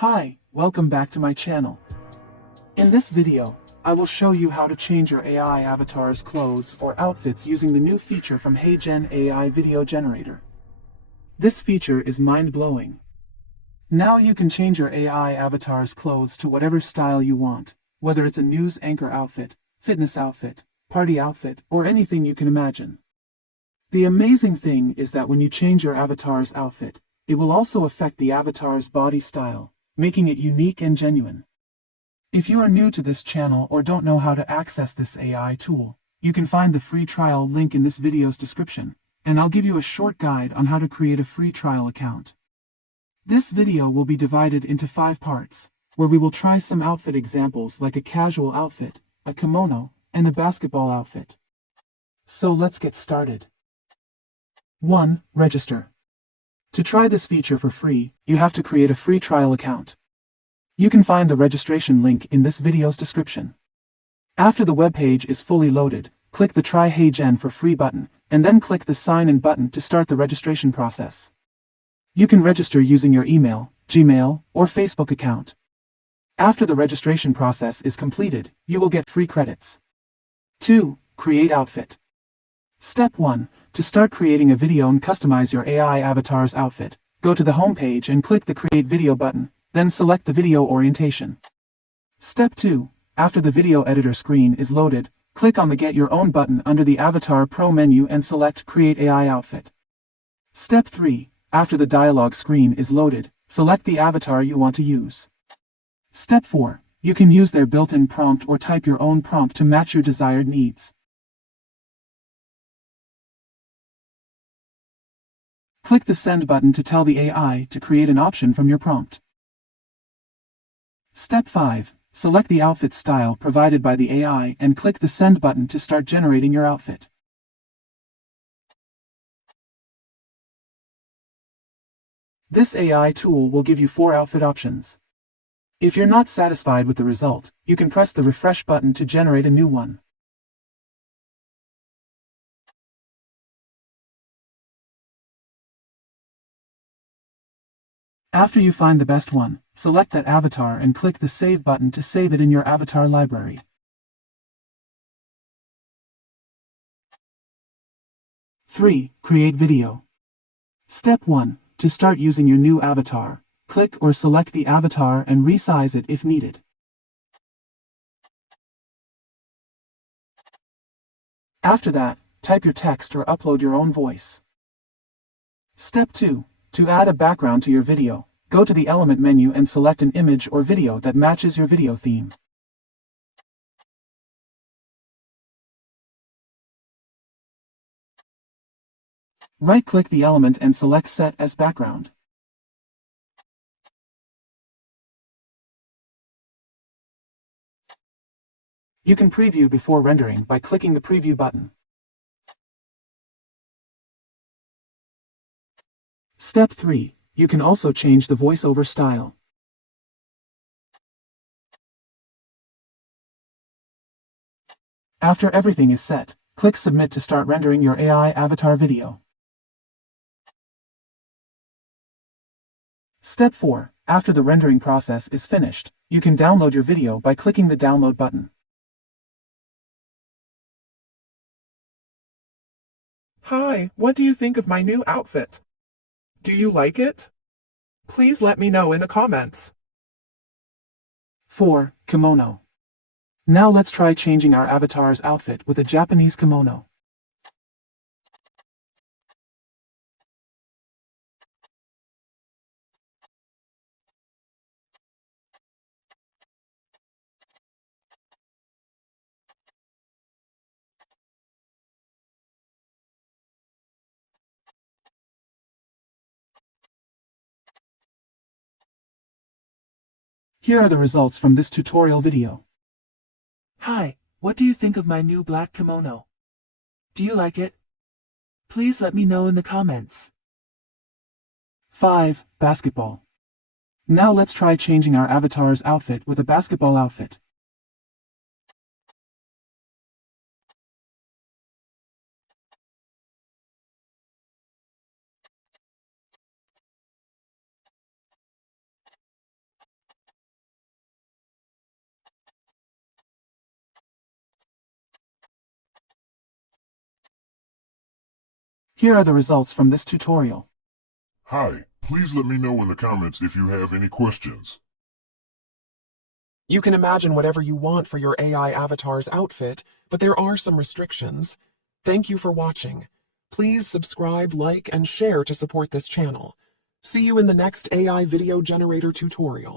Hi, welcome back to my channel. In this video, I will show you how to change your AI avatar's clothes or outfits using the new feature from HeyGen AI Video Generator. This feature is mind-blowing. Now you can change your AI avatar's clothes to whatever style you want, whether it's a news anchor outfit, fitness outfit, party outfit, or anything you can imagine. The amazing thing is that when you change your avatar's outfit, it will also affect the avatar's body style, making it unique and genuine. If you are new to this channel or don't know how to access this AI tool, you can find the free trial link in this video's description, and I'll give you a short guide on how to create a free trial account. This video will be divided into 5 parts, where we will try some outfit examples like a casual outfit, a kimono, and a basketball outfit. So let's get started. 1. Register. To try this feature for free, you have to create a free trial account. You can find the registration link in this video's description. After the web page is fully loaded, click the Try HeyGen for free button, and then click the Sign In button to start the registration process. You can register using your email, Gmail, or Facebook account. After the registration process is completed, you will get free credits. 2. Create outfit. Step 1. To start creating a video and customize your AI avatar's outfit, go to the home page and click the Create Video button, then select the video orientation. Step 2. After the video editor screen is loaded, click on the Get Your Own button under the Avatar Pro menu and select Create AI Outfit. Step 3. After the dialog screen is loaded, select the avatar you want to use. Step 4. You can use their built-in prompt or type your own prompt to match your desired needs. Click the Send button to tell the AI to create an option from your prompt. Step 5. Select the outfit style provided by the AI and click the Send button to start generating your outfit. This AI tool will give you 4 outfit options. If you're not satisfied with the result, you can press the Refresh button to generate a new one. After you find the best one, select that avatar and click the Save button to save it in your avatar library. 3. Create video. Step 1. To start using your new avatar, click or select the avatar and resize it if needed. After that, type your text or upload your own voice. Step 2. To add a background to your video, go to the Element menu and select an image or video that matches your video theme. Right-click the element and select Set as Background. You can preview before rendering by clicking the Preview button. Step 3. You can also change the voiceover style. After everything is set, click Submit to start rendering your AI avatar video. Step 4. After the rendering process is finished, you can download your video by clicking the Download button. Hi, what do you think of my new outfit? Do you like it? Please let me know in the comments. 4. Kimono. Now let's try changing our avatar's outfit with a Japanese kimono. Here are the results from this tutorial video. Hi, what do you think of my new black kimono? Do you like it? Please let me know in the comments. 5. Basketball. Now let's try changing our avatar's outfit with a basketball outfit. Here are the results from this tutorial. Hi, please let me know in the comments if you have any questions. You can imagine whatever you want for your AI avatar's outfit, but there are some restrictions. Thank you for watching. Please subscribe, like, and share to support this channel. See you in the next AI video generator tutorial.